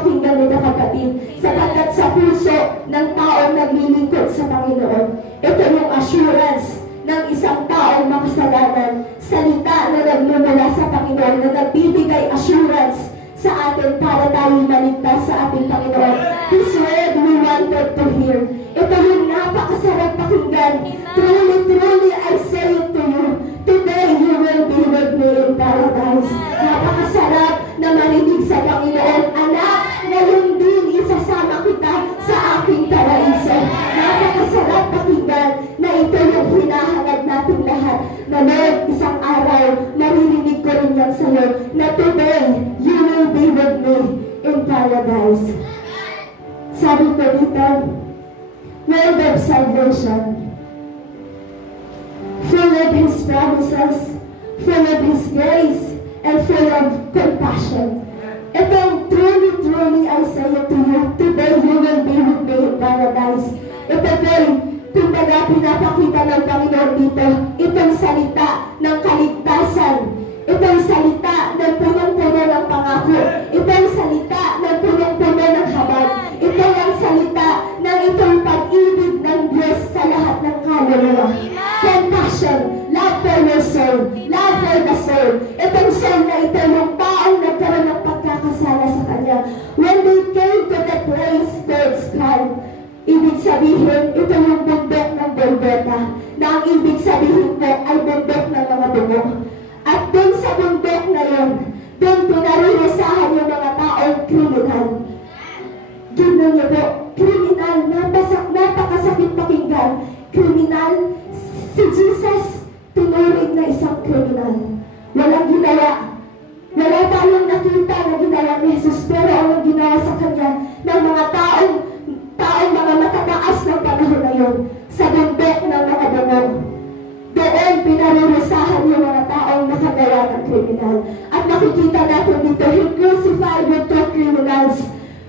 pakinggan nito kapatid, sapagkat sa puso ng taong naglilingkod sa Panginoon, ito yung assurance ng isang taong makasalanan, salita na nagmumula sa Panginoon na nagbibigay assurance sa atin para tayo maligtas sa ating Panginoon. This word we wanted to hear. Ito yung napakasarap pakinggan. Truly, truly, I say it to you. Today, you will be with me in paradise. Napakasarap na marinig sa Panginoon, anak, ngayon din isasama kita sa aking paraiso. Napakasarap pakinggan na ito yung hinahangad natin lahat. Na Lord, isang araw, maririnig ko rin yan sa'yo, na today, you will be with me in paradise. Sabi ko dito, world of salvation, full of His promises, full of His grace, and full of compassion. Itong truly, truly, I say it to you, today you will be with me in paradise. Ito din, kumbaga pinapakita ng Panginoon dito, itong salita ng kaligtasan, itong salita ng punong-puno ng pangako, itong salita ng punong-puno ng habag, ito ang salita ng itong pag-ibig ng Diyos sa lahat ng kaluluwa. Compassion, love for your soul, love for the soul. Itong soul na ito, yung taong nagkaroon ng pagkakasala sa Kanya. When they came to the place called skull, ibig sabihin, ito yung bundok ng Golgotha, na ang ibig sabihin po ay bundok ng mga dugo. At dun sa bundok na yun, dun pinarihusahan yung mga taong kriminal. Gano'n niyo po, kriminal, napakasakit pakinggan. Kriminal, si Jesus, tinuring na isang kriminal. Walang ginawa. Wala tayong nakita na ginawa ni Jesus, pero ang ginawa sa Kanya ng mga taong mga matataas ng panahon na yun, sa bundok ng mga dugo. Doon pinarihusahan yung mga taong nakagawa ng kriminal. At nakikita natin dito, He crucified with two criminals.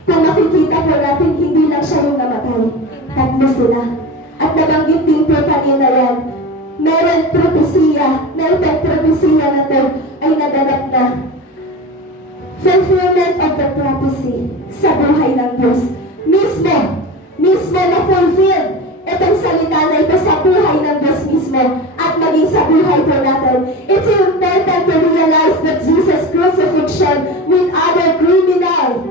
Kung makikita po natin, hindi lang siya yung namatay. Tatlo sila. At nabanggit din po kanina yan, meron propesiya, na itong propesiya na ito ay naganap na. Fulfillment of the prophecy sa buhay ng Diyos. Mismo na fulfilled itong salita na ito sa buhay ng Diyos mismo at maging sa buhay po natin. It's important to realize that Jesus' crucifixion with other criminals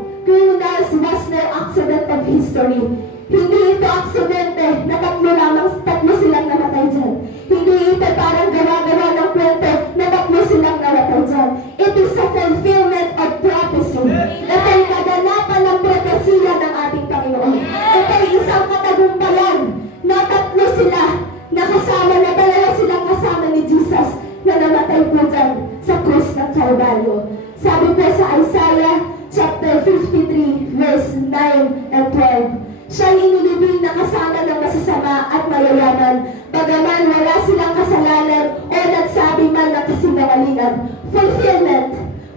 was no accident of history. Hindi ito aksidente na tatlo silang namatay dyan. Hindi ito parang gawa-gawa ng kwento na tatlo silang namatay dyan. It is a fulfillment of prophecy. Ito ay kaganapan ng propesiya ng ating Panginoon. Ito ay isang katagumpayan na tatlo sila nakasama, na dalawa silang kasama ni Jesus na namatay po dyan sa krus ng Kalbaryo. Sabi po sa Isaiah chapter 53 verse 9 and 12, siya inilibing na kasama ng masasama at mayayaman, bagaman wala silang kasalanan o nagsabi man ng kasinungalingan.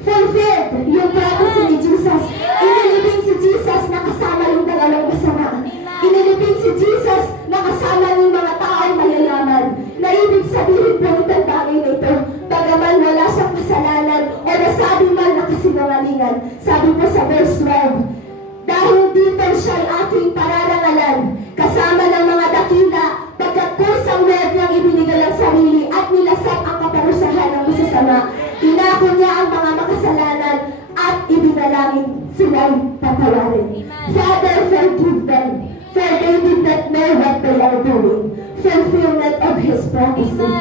Fulfilled yung prophecy ni Jesus. Inilibing si Jesus na kasama yung dalawang masama. Inilibing si Jesus na kasama yung mga taong mayayaman. Na ibig sabihin po itong bagay na ito, bagaman wala siyang kasalanan o nasabi man ng kasinungalingan. Sabi po sa verse 12, dahil dito siya'y aking pararangalan, kasama ng mga dakila, pagkat kusang word niyang ibinigay ang sarili at nilasap ang kaparusahan ng masasama. Inako niya ang mga makasalanan at ibinalangin sila'y patawarin. Father, forgive them, for they did not know what they are doing. Fulfillment of His prophecy.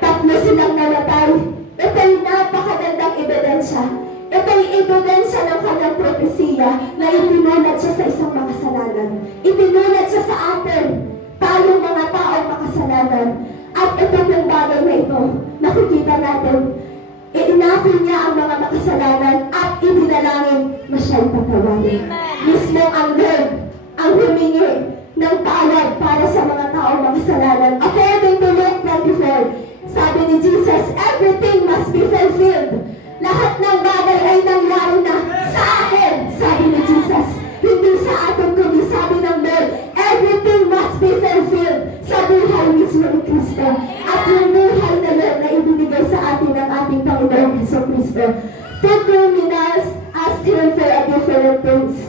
Tatlo silang namatay. Ito'y napakagandang ebidensya. Ito'y ebidensya ng kanyang propesiya na itinulat siya sa isang makasalanan. Itinulat siya sa atin, tayong mga taong makasalanan. At ito yung bagay na ito, nakikita natin, inako niya ang mga makasalanan at ibinalangin na siya'y patawarin. Mismo ang Lord ang humingi ng tawad para sa mga taong makasalanan. According to Luke 24, sabi ni Jesus, everything must be fulfilled. Lahat ng bagay ay nangyari na sa akin, sabi ni Jesus. Hindi sa atin, kundi sabi ng Lord, everything must be fulfilled sa buhay mismo ni Kristo. At yung buhay na Lord na ibinigay sa atin ng ating Panginoong Hesus Kristo. Two criminals asked Him for a different things.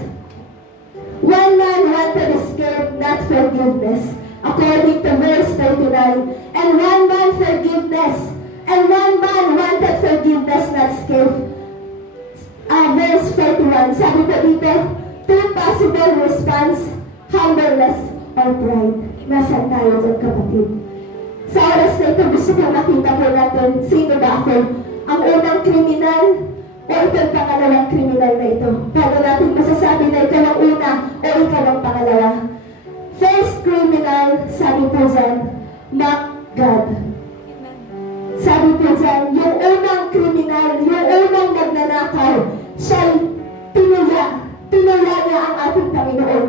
according to verse 39. And one man forgiveness, and one man wanted forgiveness not escape. Verse 41, sabi po dito, two possible response, humbleness or pride. Nasaan tayo dyan, kapatid? Sa oras na ito, gusto ko makita po natin, sino ba ako? Ang unang kriminal o itong pangalawang kriminal na ito? Paano natin masasabi na ikaw ang una o ikaw ang pangalawa? First criminal, sabi po dyan, mock God. Sabi po dyan, yung unang kriminal, yung unang magnanakaw, siya'y tinuya niya ang ating Panginoon.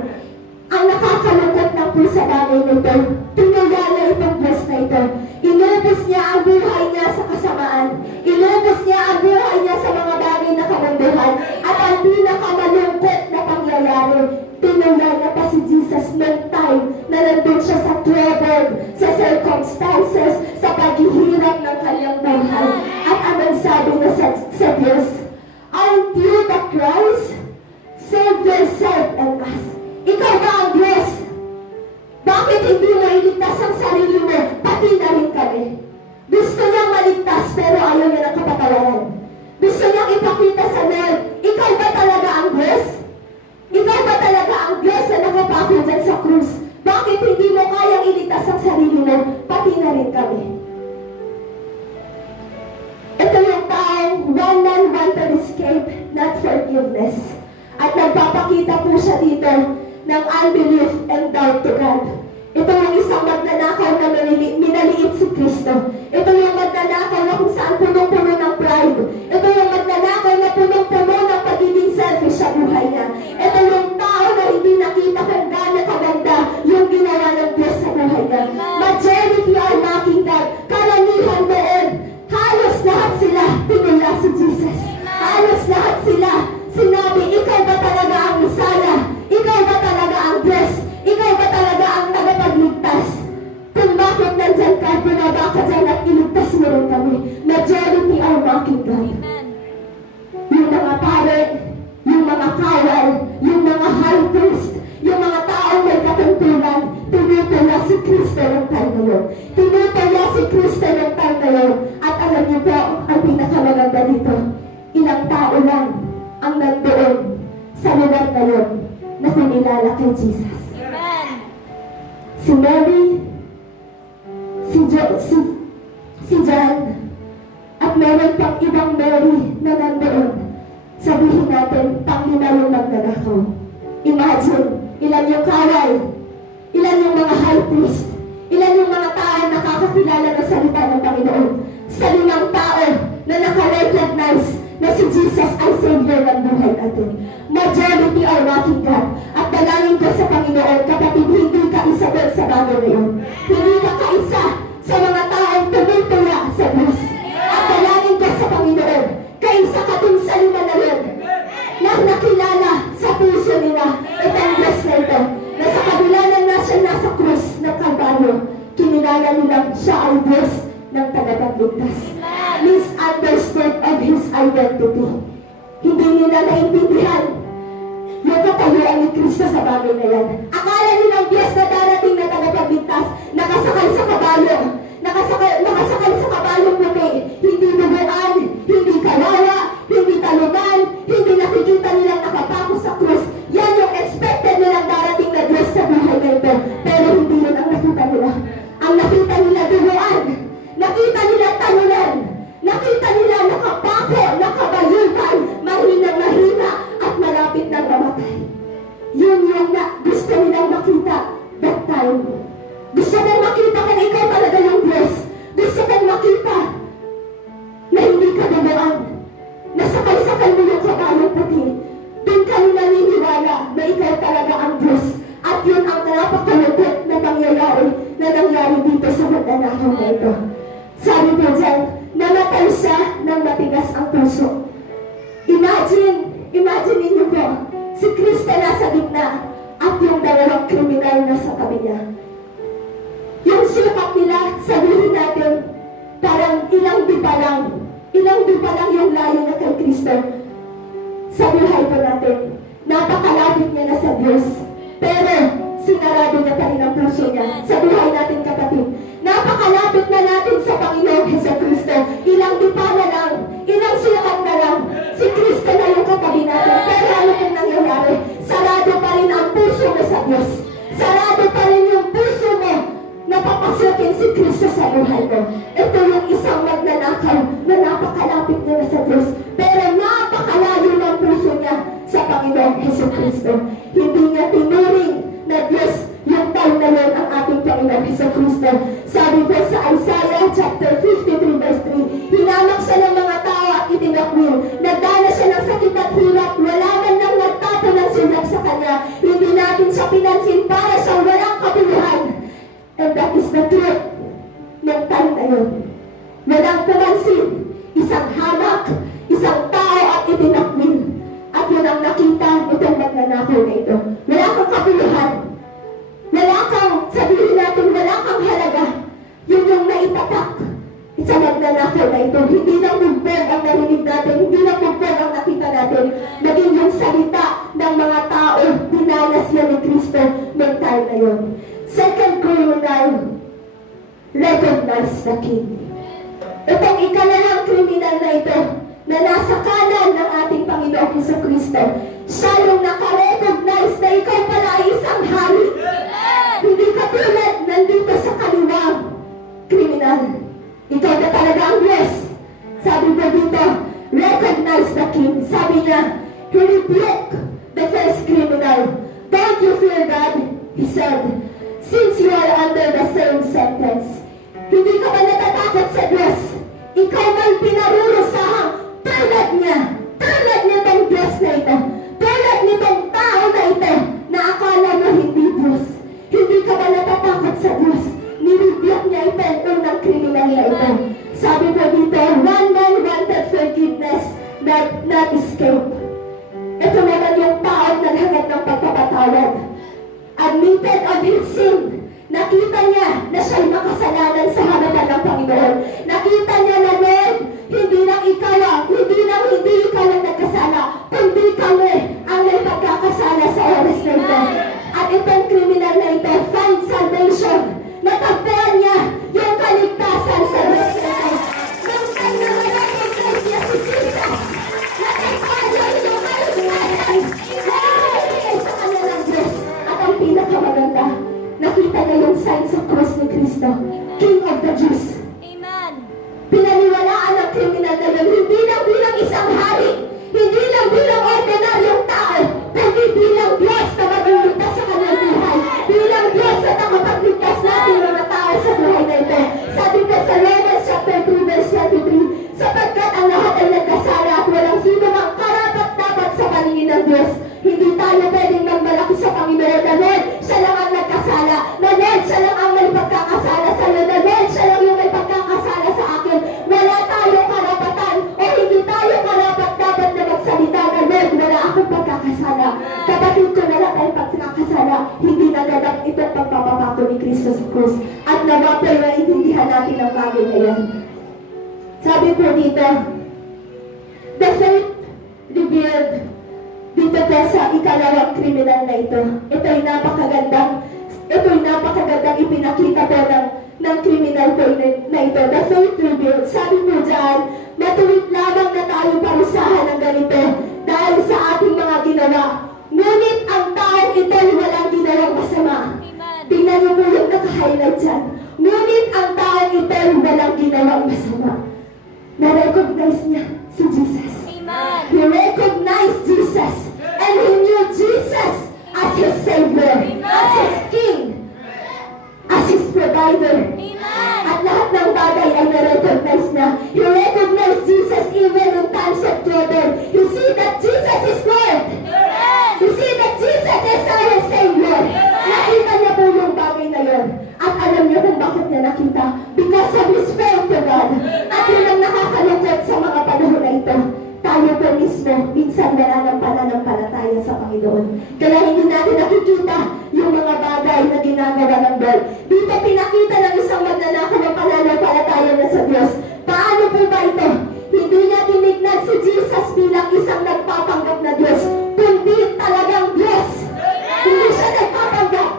Ang nakakalungkot ng po sa bagay nito, tinuya niya itong Diyos na ito. Inubos niya ang buhay niya sa kasamaan. Inubos niya ang buhay niya sa mga bagay na kamunduhan. At ang pinakamalungkot na pangyayari, tinuya niya pa si Jesus noong time na nandun siya sa troubled, sa circumstances, sa paghihirap ng kanyang buhay. At anong sabi niya sa Diyos? Aren't you the Christ? Save yourself and us. Ikaw ba ang Diyos? Bakit hindi mo iligtas ang sarili mo? Pati na rin kami. Gusto niyang maligtas pero ayaw niya ng kapatawaran. Gusto niyang ipakita sa Lord, ikaw ba talaga ang Diyos? Ikaw ba talaga ang Diyos na nakapako dyan sa krus? Bakit hindi mo kayang iligtas ang sarili mo? Pati na rin kami. Ito yung taong one man wanted escape, not forgiveness. At nagpapakita po siya dito ng unbelief and doubt to God. Ito yung isang magnanakaw na minaliit si Kristo. Ito yung magnanakaw na kung saan punong-puno ng pride. Ito yung magnanakaw na punong-puno ng pagiging selfish sa buhay niya. Ito yung tao na hindi nakita kung gaano kaganda yung ginawa ng Diyos sa buhay niya. Majority are mocking God. Karamihan doon, halos lahat sila pinula si Jesus. Halos lahat sila sinabi, ikaw ba talaga ang Messiah? Ikaw ba talaga ang Diyos? Ikaw ba talaga ang tagapagligtas? Kung bakit nandyan ka, bumaba ka dyan at iligtas mo rin kami. Majority are mocking God. Yung mga pare, yung mga kawal, yung mga high priest, yung mga taong may katungkulan, tinutuya si Kristo ng time na yun. Tinutuya si Kristo ng time na yun. At alam niyo po, ang pinakamaganda dito, ilang tao lang ang nandoon sa lugar na yun na kumilala kay Jesus. Amen. Si Mary, si John, at meron pang ibang Mary na nandoon. Sabihin natin, pang-lima yung magnanakaw. Imagine, ilan yung kawal, ilan yung mga high priest, ilan yung mga tao nakakakilala ng salita ng Panginoon. Sa limang tao na naka-recognize na si Jesus ay Savior ng buhay natin. Majority are mocking God. At dalangin ko sa Panginoon, kapatid, hindi ka isa doon sa bagay na yun. Hindi ka kaisa sa mga taong tumutula sa Diyos. At dalangin ko sa Panginoon, kaisa ka dun sa lima na yun, na nakilala sa puso nila itong Diyos na ito, na sa kabila na siya nasa krus ng Kalbaryo, kinilala nilang siya ay Diyos ng tagapagligtas. Misunderstood of His identity. Hindi nila naintindihan yung katayuan ni Kristo sa bagay na yan. Akala nilang Diyos na darating na tagapagligtas, nakasakay sa kabayo, nakasakay sa kabayong puti, hindi duguan, hindi kawawa, hindi talunan, hindi nakikita nilang nakapako sa krus. Yan yung expected nilang darating na Diyos sa buhay na ito. Pero hindi yun ang nakita nila. Ang nakita nila duguan, nakita nila talunan, nakita nila nakapako, nakabayutan, mahina at malapit ng mamatay. Yun yung gusto nilang makita that time. Gusto kong makita kung ikaw talaga yung Diyos. Gusto kong makita na hindi ka dumaan, nasakay-sakay mo yung kabayong puti. Doon ka naniniwala na ikaw talaga ang Diyos. At yun ang napakalupit na pangyayari na nangyari dito sa magnanakaw na ito. Sabi po dyan, namatay siya ng matigas ang puso. Imagine ninyo po, si Kristo nasa gitna at yung dalawang kriminal nasa tabi niya. Yung sukat nila, sabihin natin, parang ilang di pa lang yung layo na kay Kristo. Sa buhay po natin, napakalapit niya na sa Diyos. Pero sinarado niya pa rin ang puso niya sa buhay natin, kapatid. Napakalapit na natin sa Panginoong Jesucristo. Ilang dipa na lang, ilang sukat na lang, si Kristo na yung katabi natin. Pero ano kung nangyayari? Sarado pa rin ang puso mo sa Diyos. Sarado pa rin yung puso mo na papasukin si Kristo sa buhay mo. Ito yung isang magnanakaw na napakalapit niya na sa Diyos. Pero napakalayo ng puso niya sa Panginoong Jesucristo. Hindi niya tinuring na Diyos yung tao na yun ang ating Panginoong Jesucristo. Sabi po sa Isaiah chapter 53 verse 3, hinamak siya ng mga tao at itinakwil. Nagdana siya ng sakit at hirap. Wala man nang nagtapo ng sulyap sa kanya. Hindi natin siya pinansin para siyang walang kabuluhan. And that is the truth. Nung time na yun, walang pumansin. Isang hamak, isang tao at itinakwil. At yun ang nakita itong magnanakaw na ito. Wala kang kabuluhan. Wala kang, sabihin natin, wala kang halaga. Yun yung naitatak sa magnanakaw na ito. Hindi lang bugbog ang narinig natin, hindi lang bugbog ang nakita natin. Naging yung salita ng mga tao, dinanas yan ni Kristo ng time na yun. Second criminal, recognize the king. Itong ikalalang kriminal na ito, na nasa kanan ng ating Panginoong Jesucristo, siya yung nakarecognize na ikaw pala ay isang hari. Hindi ka tulad nandito sa kaliwang kriminal. Ikaw na talaga ang Diyos. Sabi ko dito, recognize the king. Sabi niya, he rebuked the first criminal. Don't you fear God? He said, since you are under the same sentence. Hindi ka ba natatakot sa Diyos? Ikaw ba'y pinarurusahang tulad nitong Diyos na ito, tulad nitong tao na ito, na akala mo hindi Diyos. Hindi ka ba natatakot sa Diyos? Niribiyok niya ito ang unang kriminal niya ito. Sabi ko dito, one man wanted forgiveness, not escape. Ito naman yung tao na naghangat ng pagpapatawad. Admitted of his sin. Nakita niya na siya'y makasalanan sa harapan ng Panginoon. Nakita niya na Lord, hindi lang ikaw ang nagkasala, kundi kami ang may pagkakasala sa oras na ito. At itong kriminal na ito, find salvation. Natagpuan niya yung kaligtasan sa oras na ito. Nang nag-recognize niya si Jesus, natagpuan niya yung kaligtasan. Nagigay sa kanya ng Diyos. At ang pinakamaganda, nakita niya yung sign sa cross ni Kristo, King of the Jews. Amen. Pinaniwalaan ng kriminal na yun, hindi lang bilang isang hari, hindi lang bilang ordinaryong tao, kundi bilang Diyos na magliligtas sa kanyang buhay, bilang Diyos na nakapagligtas natin mga tao sa buhay na ito. Sabi ko sa Romans chapter 2 verse 23, sapagkat ang lahat ay nagkasala at walang sino mang karapat-dapat sa paningin ng Diyos. Hindi tayo pwedeng magmalaki sa Panginoon na Lord, siya lang ang nagkasala, na Lord, siya lang ang may pagkakasala sa iyo, na Lord, siya lang yung may pagkakasala sa akin. Wala tayong karapatan o hindi tayo karapat-dapat na magsalita na Lord, wala akong pagkakasala. Kapatid ko, wala tayong pagkakasala. Hindi naganap itong pagpapapako ni Kristo sa krus. At nawa po yung intindihan natin ang bagay na yan. Sabi po dito, the faith revealed dito po sa ikalawang kriminal na ito. Ito'y napakagandang ipinakita po ng kriminal po na ito. The faith revealed. Sabi po dyan, matuwid lamang na tayo parusahan ng ganito dahil sa ating mga ginawa. Ngunit ang taong ito'y walang ginawang masama. Tingnan niyo po yung naka-highlight dyan. Ngunit ang taong ito'y walang ginawang masama. Na-recognize niya si Jesus. Amen. He recognized Jesus. And he knew Jesus as his Savior, as his King, as his provider. Amen. At lahat ng bagay ay na-recognize niya. He recognized Jesus even in times of trouble. You see that Jesus is Lord. Amen. You see that Jesus is our Savior. Nakita niya po yung bagay na yun. At alam niyo kung bakit niya nakita. Because of his faith to God. At yun ang nakakalungkot sa mga panahon na ito. Tayo po mismo, minsan wala ng pananampalataya sa Panginoon. Kaya hindi natin nakikita yung mga bagay na ginagawa ng Lord. Dito pinakita ng isang magnanakaw ng pananampalataya na sa Diyos. Paano po ba ito? Hindi niya tinignan si Jesus bilang isang nagpapanggap na Diyos, kundi talagang Diyos. Hindi siya nagpapanggap.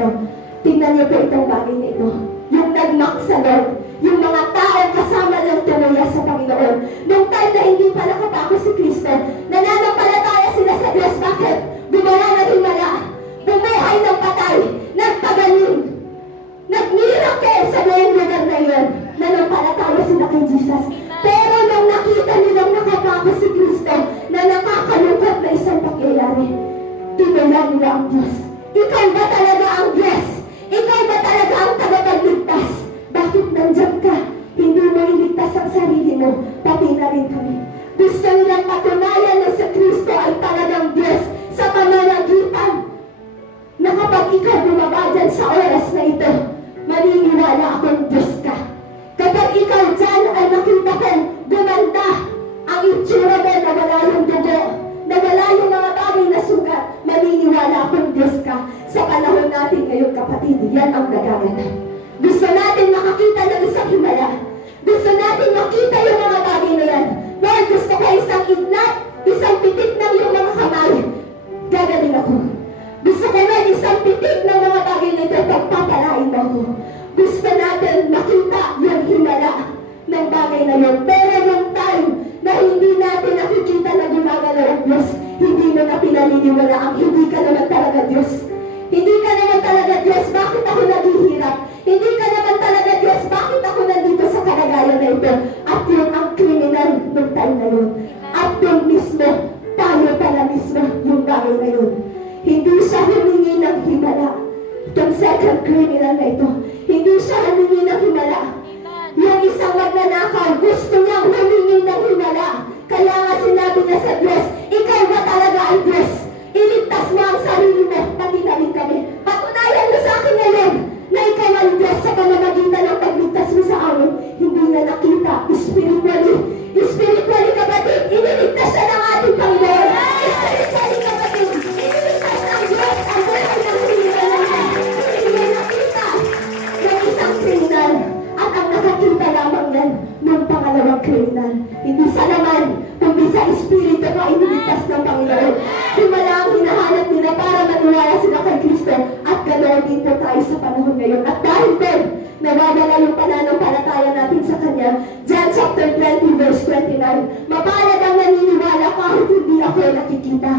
Kristo. Tingnan niyo po itong bagay na ito. Yung nagmaksalog, yung mga taong kasama ng tuluya sa Panginoon. Nung time na hindi pa nakapako si Kristo, nananampalataya sila sa Diyos. Bakit? Gumawa ng himala, bumuhay ng patay, nagpagaling, nag-miracle sa buong lugar na iyon. Nanampalataya sila kay Jesus. Pero nung nakita nilang nakapako si Kristo, na nakakalungkot na isang pangyayari, tinula nila ang Diyos. Ikaw ba talaga ang Diyos? Ikaw ba talaga ang tagapagligtas? Bakit nandyan ka? Hindi mo iligtas ang sarili mo, pati na rin kami. Gusto nilang patunayan na si Kristo ay talagang Diyos sa pamamagitan na kapag ikaw bumaba dyan sa oras na ito, maniniwala akong Diyos ka. Kapag ikaw dyan ay nakita kong gumanda ang itsura mo na wala yung dugo, na wala yung mga bagay na sugat, maniniwala akong Diyos ka. Sa panahon natin ngayon, kapatid, yan ang nagaganap. Gusto natin makakita ng isang himala. Gusto natin makita yung mga bagay na yan. Lord, gusto ko isang ignat, isang pitik ng yung mga kamay. Gagaling ako. Gusto ko na isang pitik ng mga bagay na ito, pagpapalain mo ako. Gusto natin makita yung himala ng bagay na yun. Pero yung time na hindi natin nakikita na gumagalaw ang Diyos, hindi mo na pinaniniwala ang hindi ka naman talaga Diyos. Hindi ka naman talaga Diyos, bakit ako naghihirap? Hindi ka naman talaga Diyos, bakit ako nandito sa kalagayan na ito? At yun ang kriminal ng time na yun. At yun mismo, tayo pala mismo yung bagay na yun. Hindi siya humingi ng himala. Itong second criminal na ito, hindi siya humingi ng himala. Yung isang magnanakaw, gusto niyang humingi ng himala. Kaya nga sinabi niya sa Diyos, ikaw ba talaga ang Diyos? Iligtas mo ang sarili mo, pati na rin kami. Patunayan mo sa akin ngayon na ikaw ang Diyos sa pamamagitan ng pagligtas mo sa amin. Hindi na nakita, spiritually kapatid, iniligtas siya ng ating Panginoon. Spiritually kapatid, iniligtas ng Diyos ang buhay ng kriminal na yan. Hindi na nakita ng isang kriminal. At ang nakakita lamang yan ng pangalawang kriminal. Hindi sa laman, kundi sa espiritu ka iniligtas ng Panginoon. Himala ang hinahanap nila para maniwala sila kay Kristo. At ganoon din po tayo sa panahon ngayon. At dahil din, nawawala yung pananampalataya natin sa Kanya. John chapter 20 verse 29. Mapalad ang naniniwala kahit hindi ako nakikita.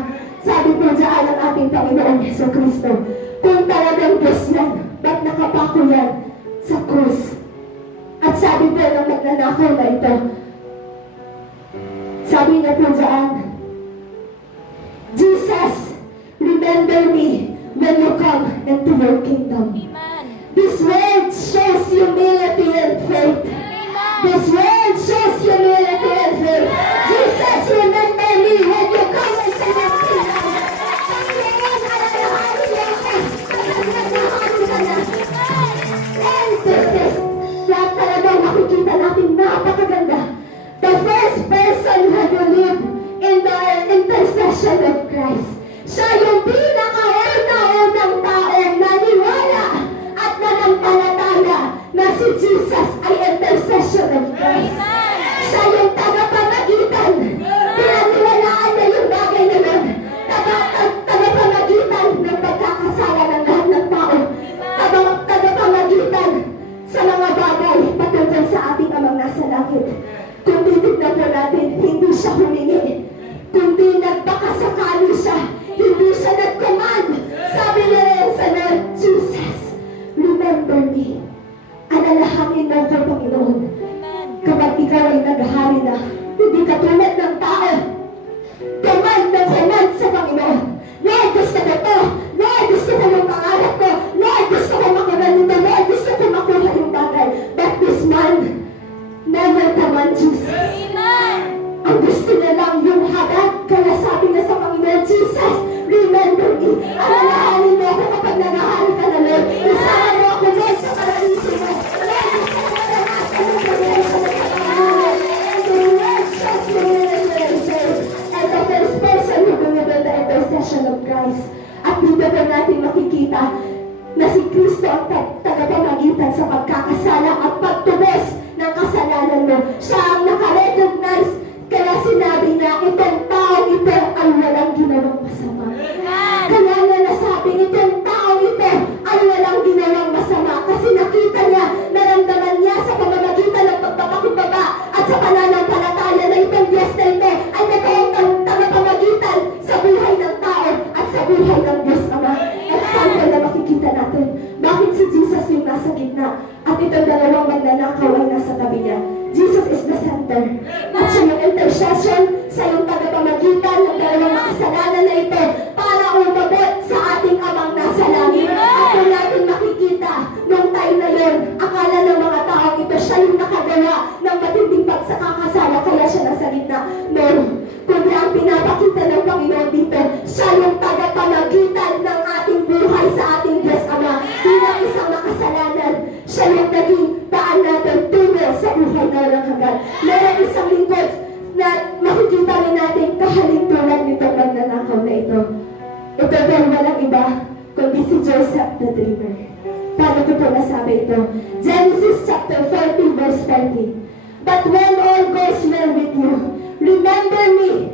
Sabi po dyan ang ating Panginoon Yeso Kristo. Kung talagang Diyos yan, ba't nakapako yan sa krus? At sabi po ng magnanakaw na ito, sabi niya po dyan, Jesus, remember me when you come into your kingdom. Amen. This word shows humility and faith. This word shows humility and faith. Jesus, remember me when you come into your kingdom. Panginoon, alalahanin niya ako. Alalahanin ka na. And this is, lahat talagang makikita natin napakaganda. The first person who believed in the intercession of Christ. Siya yung pinaka-unang taong naniwala at nanampalataya na si Jesus ay intercession of Christ. Siya yung tagapamagitan. Pinaniwalaan niya yung bagay na yun. Tagapamagitan ng pagkakasala ng lahat ng tao. Tagapamagitan sa mga bagay patungkol sa ating Amang nasa langit. Kung titignan po natin, hindi siya humingi, kundi nagpakasakali siya. Hindi siya nag-command. Sabi niya rin sa Lord, Jesus, remember me. Alalahanin mo ko, Panginoon. Kapag ikaw ay naghahari na, hindi ka tulad ng tao. Command na command sa Panginoon. Lord, gusto ko to. Lord, gusto ko yung pangarap ko. Lord, gusto ko makuha nito. Lord, gusto ko makuha yung bagay. But this man, never command Jesus. Ang gusto niya lang yung hagat. Kaya sabi niya sa Panginoon, Jesus, remember me. Alalahanin mo ako kapag nagahari ka na, Lord. Isama mo ako, Lord, sa paraiso mo. Lord, gusto ko na nasa mo sa mga Panginoon. And the Lord shows me and the first person who believed in the intercession of Christ. At dito po natin makikita na si Kristo ang tagapamagitan sa pagkakasala at pagtubos ng kasalanan mo. Siya ang nakarecognize. Kaya sinabi niya, itong taong ito ay walang ginawang masama. Kaya nga nasabi, itong taong ito ay walang makikita natin bakit si Jesus yung nasa gitna at itong dalawang magnanakaw ay nasa tabi niya. Jesus is the center. At siya yung intercession, siya yung tagapamagitan ng dalawang makasalanan na ito para umabot sa ating Amang nasa langit. At kung natin makikita nung time na yun, akala ng mga tao ito siya yung nakagawa ng matinding pagsakakasala kaya siya nasa gitna. No, kundi ang pinapakita ng Panginoon dito, siya yung tagapamagitan ng ating buhay sa ating Diyos Ama. Bilang isang makasalanan, siya yung naging daan natin tungo sa buhay na walang hanggan. Meron isang lingkod na makikita rin natin kahalintulad nitong magnanakaw na ito. Ito daw walang iba kundi si Joseph the Dreamer. Paano ko po nasabi ito? Genesis chapter 40 verse 40. But when all goes well with you, remember me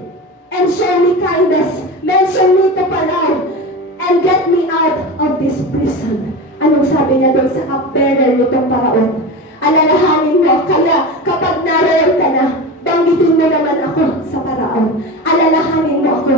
and show me kindness. Mention me to Pharaoh and get me out of this prison. Anong sabi niya doon sa cupbearer nitong Paraon? Alalahanin mo, kaya kapag naroon ka na, banggitin mo naman ako sa Paraon. Alalahanin mo ako.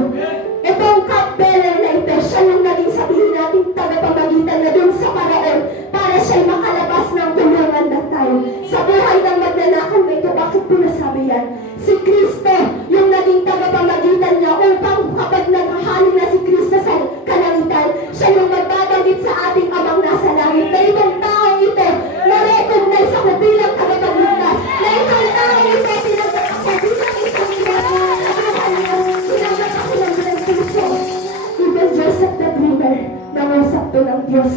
Itong cupbearer na ito, siya yung naging sabihin natin tagapamagitan na doon sa Paraon para siya'y makalabas ng kulungan na tayo. Sa buhay ng magnanakaw na ito, bakit po nasabi yan? Si Kristo, yung naging tagapamagitan niya upang kapag naghahali na si Kristo sa kalangitan, siya yung magbabanggit sa ating Amang nasa langit. Na itong tao ito, na-recognize ako bilang tagapagligtas. Na itong tao ito, tinanggap ako bilang isang tinanggap ako ng bilang puso. Even Joseph the Dreamer, nangusap to ng Diyos.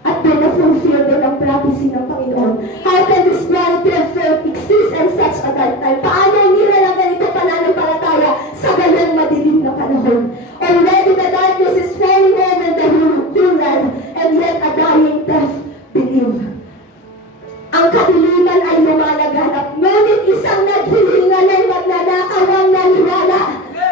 At doon na-fulfill doon ang prophecy ng Panginoon. How can this reality of faith exist in such a dark time? Paano nila lang ganito pananampalataya sa ganang madilim na panahon? Already the darkness is falling over the whole land, and yet a dying death believe. Ang kadiliman ay lumalaganap, ngunit isang naghihinga ng magnanakaw ang naniwala.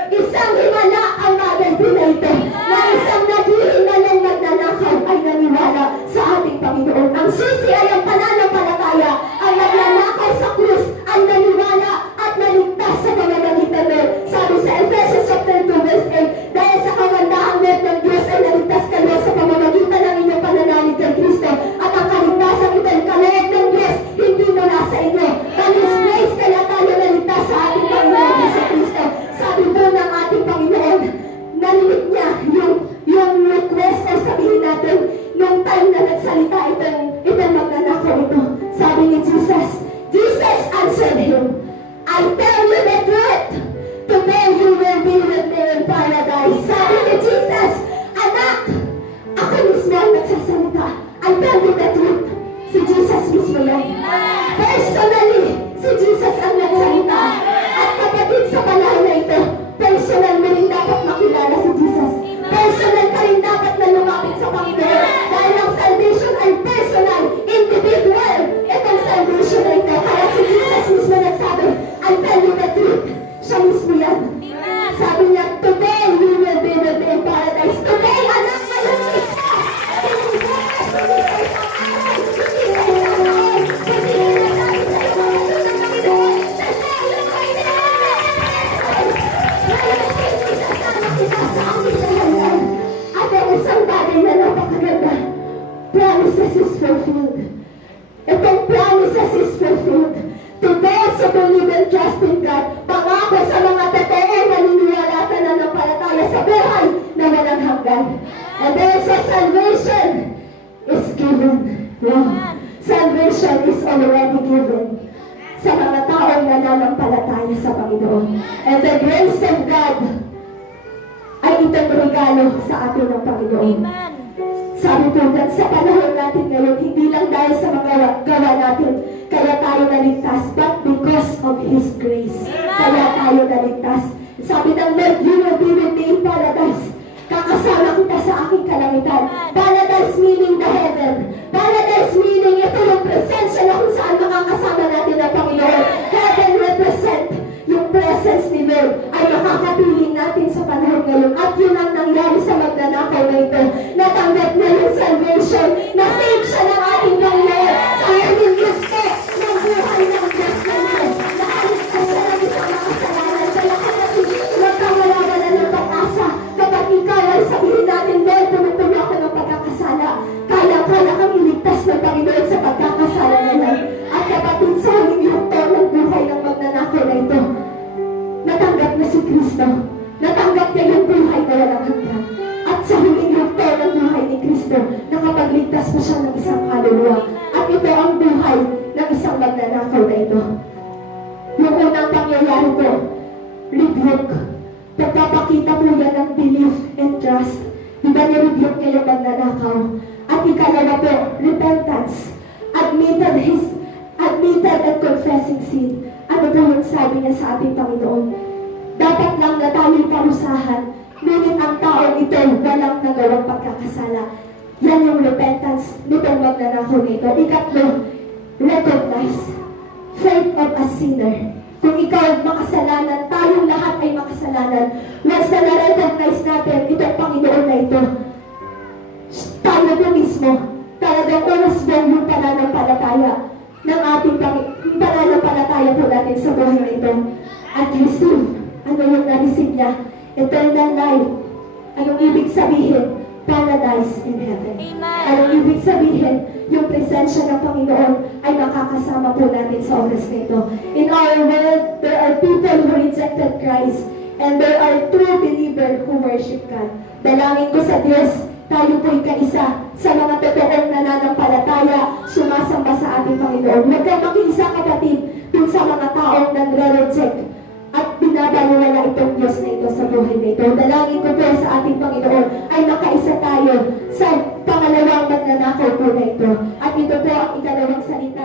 Isang himala ang bagay na ito, na isang naghihinga ng magnanakaw ay naniwala sa ating Panginoon. Ang susi ay ang pananampalataya, ang nagnanakaw sa krus ay naniwala at naligtas sa pamamagitan nun. Sabi sa Ephesians chapter 2 verse 8, dahil sa kagandahang word ng Diyos ay naligtas kayo sa pamamagitan ng inyong pananalig kay Kristo. At ang kaligtasan ito ay kaloob ng Diyos, hindi mula sa inyo. By His grace kaya tayo naligtas sa ating Panginoon sa Kristo. Sabi po ng ating Panginoon, narinig niya yung request o sabihin natin nung time na nagsalita itong magnanakaw ito. Sabi ni Jesus, Jesus answered him, I tell you the truth, today you will be with me in paradise. Sabi ni Jesus, anak, ako mismo ang nagsasalita. I tell you the truth. Si Jesus mismo yan. Personally, si Jesus ang nagsalita. At kapatid sa panahon na ito, personal mo rin dapat makilala si Jesus. Personal ka rin dapat na lumapit sa Panginoon. Dahil ang salvation ay personal, individual. Itong salvation na ito. Kaya si Jesus mismo nagsabi, I tell you the truth. Siya mismo yan. Sabi niya, today you will be with me in paradise. Today, anak, ngayon mismo. At ang isang bagay na napakaganda, promises is fulfilled. Itong promises is fulfilled. To those who believe and trust in God, pangako sa mga totoo naniniwala at nananampalataya sa buhay na walang hanggan. And also salvation is given. Wow. Salvation is already given sa mga taong nananampalataya sa Panginoon. And the grace of God ay itong regalo sa atin ng Panginoon. Amen. Sabi po dyan, sa panahon natin ngayon, hindi lang dahil sa mga gawa natin, kaya tayo naligtas, but because of His grace, kaya tayo naligtas. Sabi ng Lord, you will be with me in paradise. Kakasama kita sa aking kalangitan. Paradise meaning the heaven. Paradise meaning ito yung presensya na kung saan makakasama natin ang Panginoon. Heaven represent yung presence ni Lord ay makakapiling natin sa panahon ngayon. At yun ang nangyari sa magnanakaw na ito. Natanggap na yung salvation. Na-save siya ng ating Panginoon. Sa ating gusto ng buhay ng Diyos natin. Nakaligtas siya ng isang makasalanan. Kaya kapatid, huwag kang mawawalan ng pag-asa. Kapag ikaw ay sabihin natin, Lord, puno-puno ako ng pagkakasalanan. nagligtas po siya ng isang kaluluwa. At ito ang buhay ng isang magnanakaw na ito. Yung unang pangyayari po, rebuke. Pagpapakita po yan ng belief and trust. Diba ni-rebuke niya yung magnanakaw? At ikalawa po, repentance. Admitted and confessing sin. Ano po yung sabi niya sa ating Panginoon? Dapat lang na tayo'y parusahan, ngunit ang taong ito walang nagawang pagkakasala. Yan yung repentance nitong magnanakaw nito. Ikatlo, recognize faith of a sinner. Kung ikaw ay makasalanan, tayong lahat ay makasalanan. Once na na-recognize natin itong Panginoon na ito, tayo po mismo, talagang umusbong yung pananampalataya ng ating pananampalataya po natin sa buhay na ito. At receive, ano yung na-receive niya? Eternal life. Anong ibig sabihin? Paradise in heaven. Amen. Anong ibig sabihin? Yung presensya ng Panginoon ay makakasama po natin sa oras na ito. In our world, there are people who rejected Christ and there are true believers who worship God. Dalangin ko sa Diyos, tayo po'y kaisa sa mga totoong nananampalataya, sumasamba sa ating Panginoon. Huwag kang makiisa, kapatid, dun sa mga taong nagre-reject at binabaliwala itong Diyos na ito sa buhay na ito. Dalangin ko po sa ating Panginoon ay makaisa tayo sa pangalawang magnanakaw po na ito. At ito po ang ikalawang salita